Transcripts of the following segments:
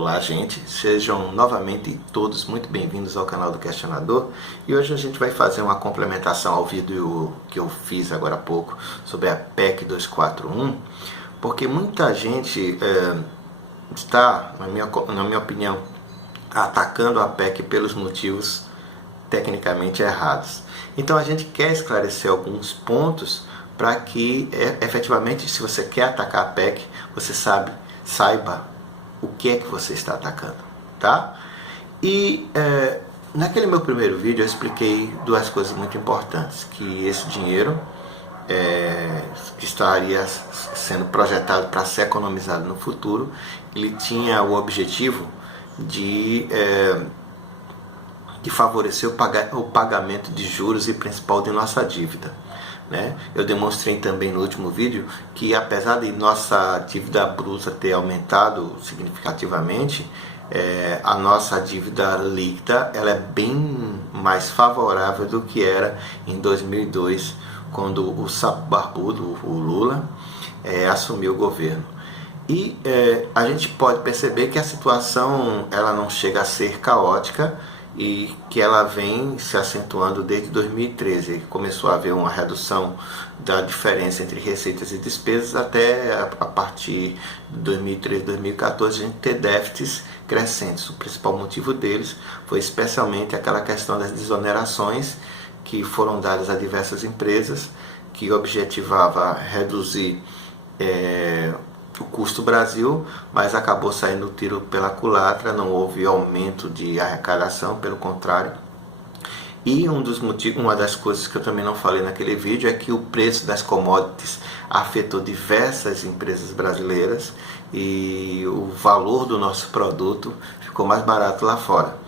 Olá, gente, sejam novamente todos muito bem-vindos ao canal do Questionador, e hoje a gente vai fazer uma complementação ao vídeo que eu fiz agora há pouco sobre a PEC 241, porque muita gente está, na minha opinião, atacando a PEC pelos motivos tecnicamente errados. Então a gente quer esclarecer alguns pontos para que efetivamente, se você quer atacar a PEC, você saiba o que é que você está atacando, tá? E naquele meu primeiro vídeo eu expliquei duas coisas muito importantes, que esse dinheiro que estaria sendo projetado para ser economizado no futuro, ele tinha o objetivo de favorecer o pagamento de juros e principal de nossa dívida. Eu demonstrei também no último vídeo que, apesar de nossa dívida bruta ter aumentado significativamente, a nossa dívida líquida ela é bem mais favorável do que era em 2002, quando o sapo barbudo, o Lula, assumiu o governo. E a gente pode perceber que a situação ela não chega a ser caótica, e que ela vem se acentuando desde 2013. Começou a haver uma redução da diferença entre receitas e despesas até a partir de 2013, 2014 a gente ter déficits crescentes. O principal motivo deles foi especialmente aquela questão das desonerações que foram dadas a diversas empresas, que objetivava reduzir o custo Brasil, mas acabou saindo o tiro pela culatra, não houve aumento de arrecadação, pelo contrário. E uma das coisas que eu também não falei naquele vídeo é que o preço das commodities afetou diversas empresas brasileiras e o valor do nosso produto ficou mais barato lá fora.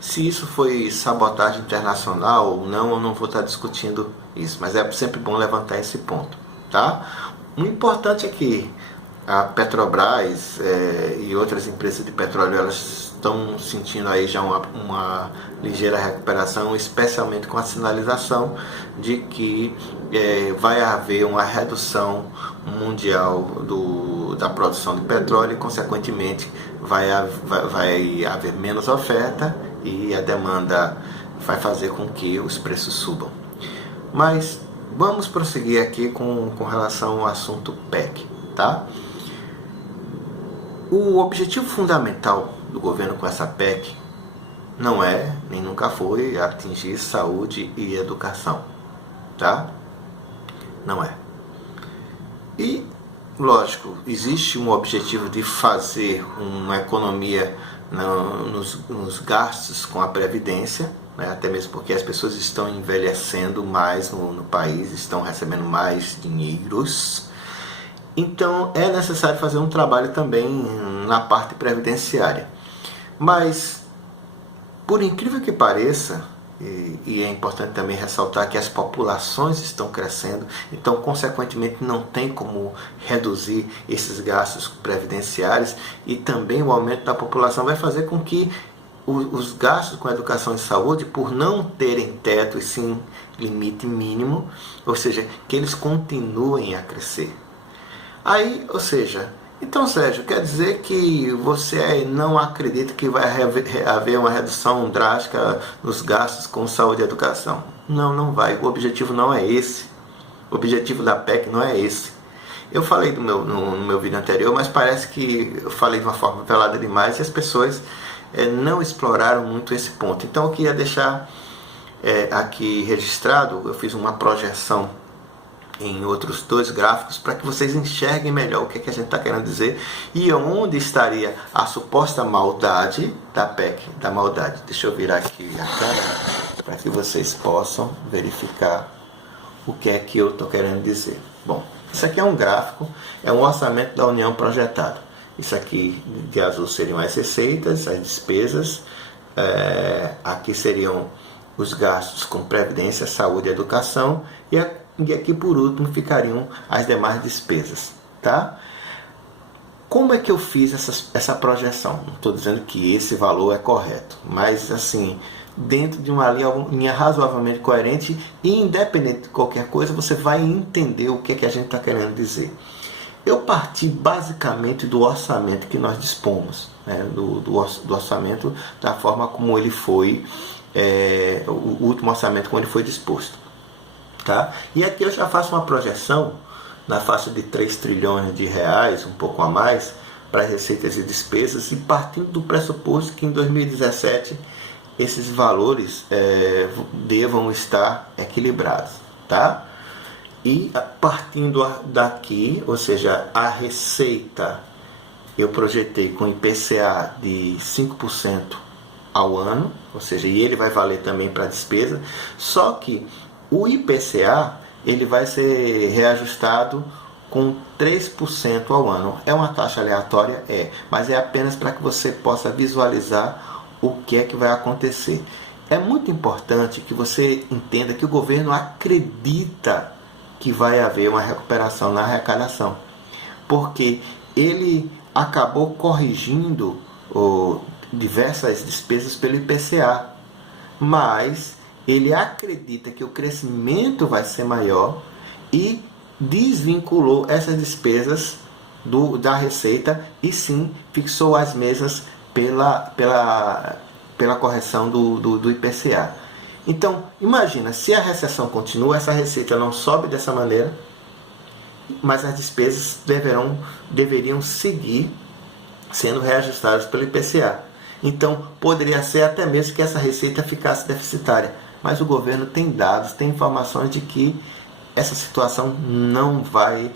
Se isso foi sabotagem internacional ou não, eu não vou estar discutindo isso, mas é sempre bom levantar esse ponto, tá? O importante é que a Petrobras e outras empresas de petróleo elas estão sentindo aí já uma ligeira recuperação, especialmente com a sinalização de que vai haver uma redução mundial da produção de petróleo e, consequentemente, vai haver menos oferta e a demanda vai fazer com que os preços subam. Mas vamos prosseguir aqui com relação ao assunto PEC, tá? O objetivo fundamental do governo com essa PEC não é, nem nunca foi, atingir saúde e educação, tá? Não é. E, lógico, existe um objetivo de fazer uma economia nos gastos com a Previdência, até mesmo porque as pessoas estão envelhecendo mais no país, estão recebendo mais dinheiros. Então é necessário fazer um trabalho também na parte previdenciária. Mas, por incrível que pareça, e é importante também ressaltar que as populações estão crescendo, então consequentemente não tem como reduzir esses gastos previdenciários, e também o aumento da população vai fazer com que os gastos com educação e saúde, por não terem teto e sim limite mínimo, ou seja, que eles continuem a crescer. Aí, ou seja, então, Sérgio, quer dizer que você não acredita que vai haver uma redução drástica nos gastos com saúde e educação? Não, não vai. O objetivo não é esse. O objetivo da PEC não é esse. Eu falei no meu vídeo anterior, mas parece que eu falei de uma forma velada demais e as pessoas não exploraram muito esse ponto. Então, eu queria deixar aqui registrado, eu fiz uma projeção em outros dois gráficos para que vocês enxerguem melhor o que a gente está querendo dizer e onde estaria a suposta maldade da PEC, da maldade. Deixa eu virar aqui a câmera para que vocês possam verificar o que é que eu estou querendo dizer. Bom, isso aqui é um gráfico, é um orçamento da União projetado. Isso aqui de azul seriam as receitas, as despesas, aqui seriam os gastos com previdência, saúde e educação, e aqui por último ficariam as demais despesas, tá? Como é que eu fiz essa projeção? Não estou dizendo que esse valor é correto, mas assim, dentro de uma linha razoavelmente coerente, e independente de qualquer coisa, você vai entender o que é que a gente está querendo dizer. Eu parti basicamente do orçamento que nós dispomos, né? do orçamento, da forma como ele foi, o último orçamento como ele foi disposto. Tá? E aqui eu já faço uma projeção na faixa de 3 trilhões de reais, um pouco a mais, para receitas e despesas, e partindo do pressuposto que em 2017 esses valores devam estar equilibrados. Tá? E partindo daqui, ou seja, a receita eu projetei com IPCA de 5% ao ano, ou seja, e ele vai valer também para a despesa, só que o IPCA ele vai ser reajustado com 3% ao ano. É uma taxa aleatória? Mas é apenas para que você possa visualizar o que é que vai acontecer. É muito importante que você entenda que o governo acredita que vai haver uma recuperação na arrecadação, porque ele acabou corrigindo diversas despesas pelo IPCA, mas ele acredita que o crescimento vai ser maior e desvinculou essas despesas da receita e sim fixou as mesas pela correção do IPCA. Então, imagina, se a recessão continua, essa receita não sobe dessa maneira, mas as despesas deveriam seguir sendo reajustadas pelo IPCA. Então, poderia ser até mesmo que essa receita ficasse deficitária. Mas o governo tem dados, tem informações de que essa situação não vai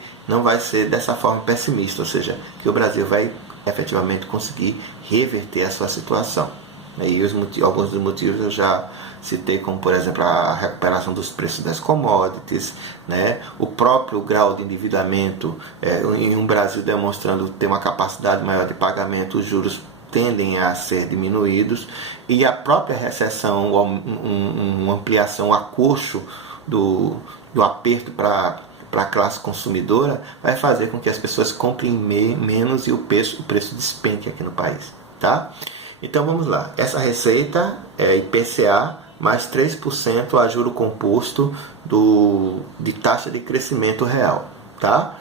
ser dessa forma pessimista, ou seja, que o Brasil vai efetivamente conseguir reverter a sua situação. E alguns dos motivos eu já citei, como por exemplo a recuperação dos preços das commodities, né? O próprio grau de endividamento em um Brasil demonstrando ter uma capacidade maior de pagamento, os juros tendem a ser diminuídos, e a própria recessão, uma ampliação, um acolcho do aperto para a classe consumidora vai fazer com que as pessoas comprem menos e o preço despenque aqui no país. Tá? Então vamos lá, essa receita é IPCA mais 3% a juro composto de taxa de crescimento real. Tá?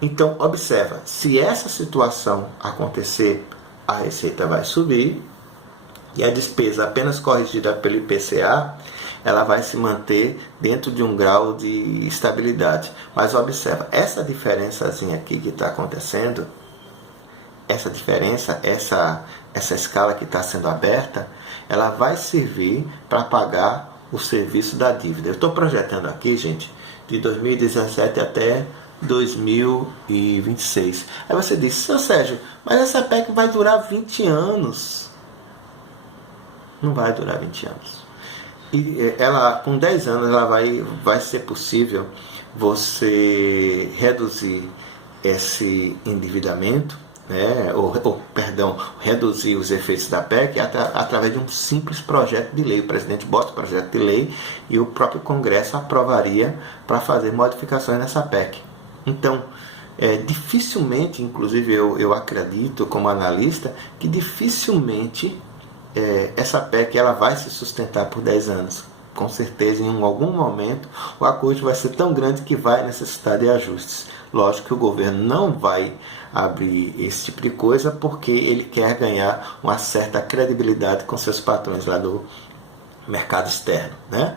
Então observa, se essa situação acontecer, a receita vai subir e a despesa apenas corrigida pelo IPCA, ela vai se manter dentro de um grau de estabilidade. Mas observa, essa diferençazinha aqui que está acontecendo, essa diferença, essa escala que está sendo aberta, ela vai servir para pagar o serviço da dívida. Eu estou projetando aqui, gente, de 2017 até 2026. Aí você diz, seu Sérgio, mas essa PEC vai durar 20 anos. Não vai durar 20 anos. E ela, com 10 anos, ela vai ser possível você reduzir esse endividamento, né? Reduzir os efeitos da PEC através de um simples projeto de lei. O presidente bota o projeto de lei e o próprio Congresso aprovaria para fazer modificações nessa PEC. Então, dificilmente, inclusive eu acredito como analista, que dificilmente essa PEC ela vai se sustentar por 10 anos. Com certeza, em algum momento, o acordo vai ser tão grande que vai necessitar de ajustes. Lógico que o governo não vai abrir esse tipo de coisa porque ele quer ganhar uma certa credibilidade com seus patrões lá do mercado externo, né?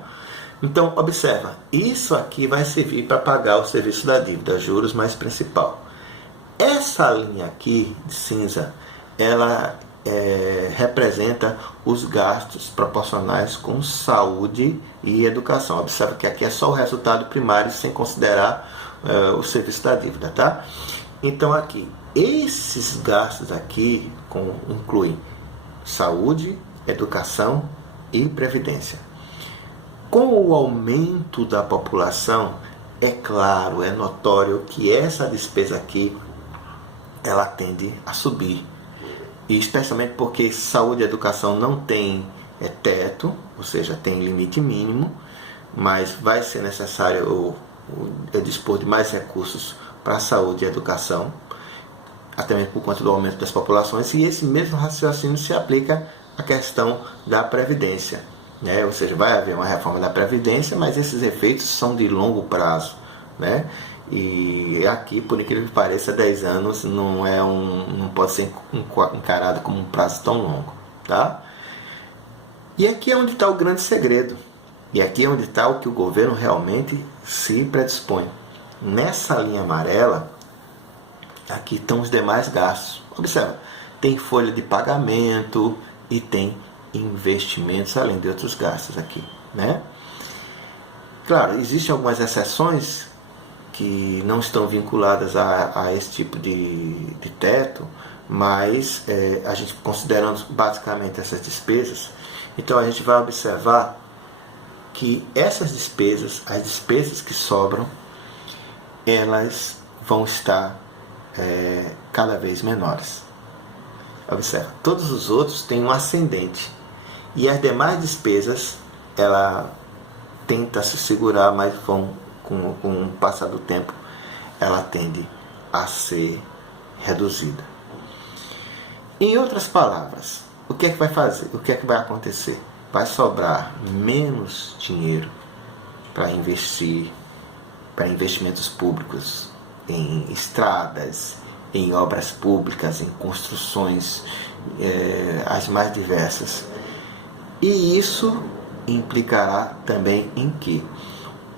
Então, observa, isso aqui vai servir para pagar o serviço da dívida, juros mais principal. Essa linha aqui de cinza, ela representa os gastos proporcionais com saúde e educação. Observa que aqui é só o resultado primário sem considerar o serviço da dívida, tá? Então aqui, esses gastos aqui incluem saúde, educação e previdência. Com o aumento da população, é claro, é notório que essa despesa aqui ela tende a subir. E especialmente porque saúde e educação não tem teto, ou seja, tem limite mínimo, mas vai ser necessário dispor de mais recursos para a saúde e educação, até mesmo por conta do aumento das populações, e esse mesmo raciocínio se aplica à questão da Previdência. Né? Ou seja, vai haver uma reforma da Previdência, mas esses efeitos são de longo prazo. Né? E aqui, por incrível que pareça, 10 anos não pode ser encarado como um prazo tão longo, tá? E aqui é onde está o grande segredo. E aqui é onde está o que o governo realmente se predispõe. Nessa linha amarela, aqui estão os demais gastos. Observa, tem folha de pagamento e tem investimentos, além de outros gastos aqui, né? Claro, existem algumas exceções que não estão vinculadas a esse tipo de teto, mas a gente considerando basicamente essas despesas, então a gente vai observar que essas despesas, as despesas que sobram, elas vão estar cada vez menores. Observa, todos os outros têm um ascendente e as demais despesas ela tenta se segurar, mas com o passar do tempo ela tende a ser reduzida. Em outras palavras, o que é que vai fazer? O que é que vai acontecer? Vai sobrar menos dinheiro para investir, para investimentos públicos em estradas, em obras públicas, em construções as mais diversas. E isso implicará também em que,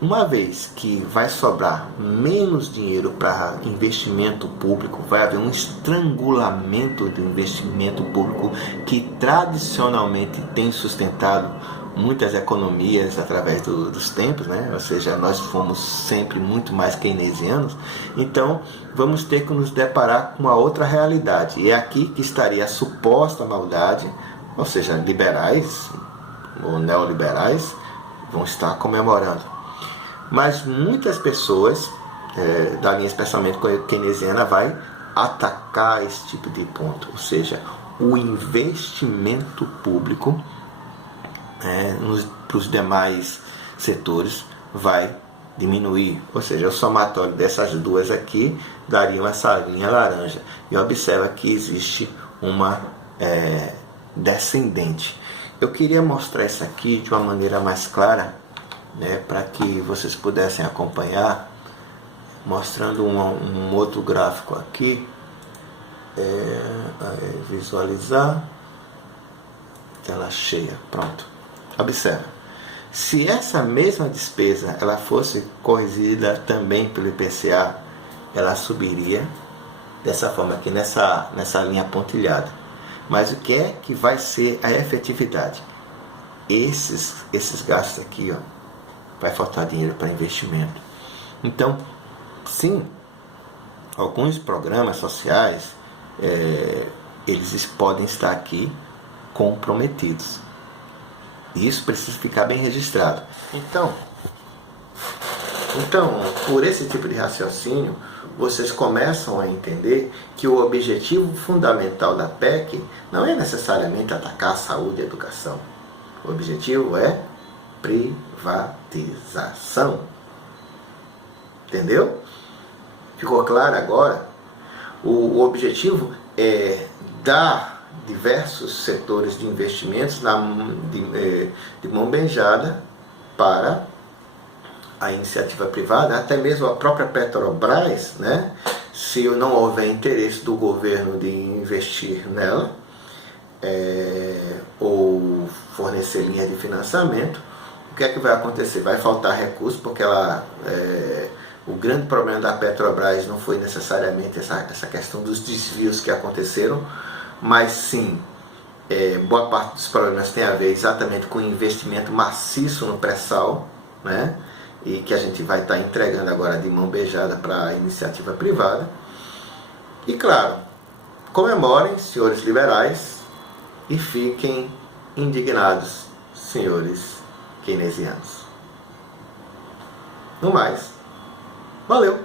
uma vez que vai sobrar menos dinheiro para investimento público, vai haver um estrangulamento do investimento público que tradicionalmente tem sustentado muitas economias através dos tempos, né? Ou seja, nós fomos sempre muito mais keynesianos, então vamos ter que nos deparar com uma outra realidade. E é aqui que estaria a suposta maldade, ou seja, liberais ou neoliberais vão estar comemorando. Mas muitas pessoas da linha especialmente keynesiana vai atacar esse tipo de ponto, ou seja, o investimento público para os demais setores vai diminuir, ou seja, o somatório dessas duas aqui daria essa linha laranja. E observa que existe uma descendente. Eu queria mostrar isso aqui de uma maneira mais clara, para que vocês pudessem acompanhar, mostrando um outro gráfico aqui, visualizar, tela cheia, pronto. Observa, se essa mesma despesa ela fosse corrigida também pelo IPCA, ela subiria dessa forma aqui, nessa linha pontilhada. Mas o que é que vai ser a efetividade? Esses gastos aqui, vai faltar dinheiro para investimento. Então, sim, alguns programas sociais, eles podem estar aqui comprometidos. E isso precisa ficar bem registrado. Então, por esse tipo de raciocínio, vocês começam a entender que o objetivo fundamental da PEC não é necessariamente atacar a saúde e a educação. O objetivo é privatização. Entendeu? Ficou claro agora? O objetivo é dar diversos setores de investimentos de mão beijada para a iniciativa privada, até mesmo a própria Petrobras, né? Se não houver interesse do governo de investir nela, ou fornecer linhas de financiamento, o que é que vai acontecer? Vai faltar recursos, porque o grande problema da Petrobras não foi necessariamente essa questão dos desvios que aconteceram, mas sim, boa parte dos problemas tem a ver exatamente com o investimento maciço no pré-sal, né? E que a gente vai estar entregando agora de mão beijada para a iniciativa privada. E claro, comemorem, senhores liberais, e fiquem indignados, senhores keynesianos. No mais, valeu!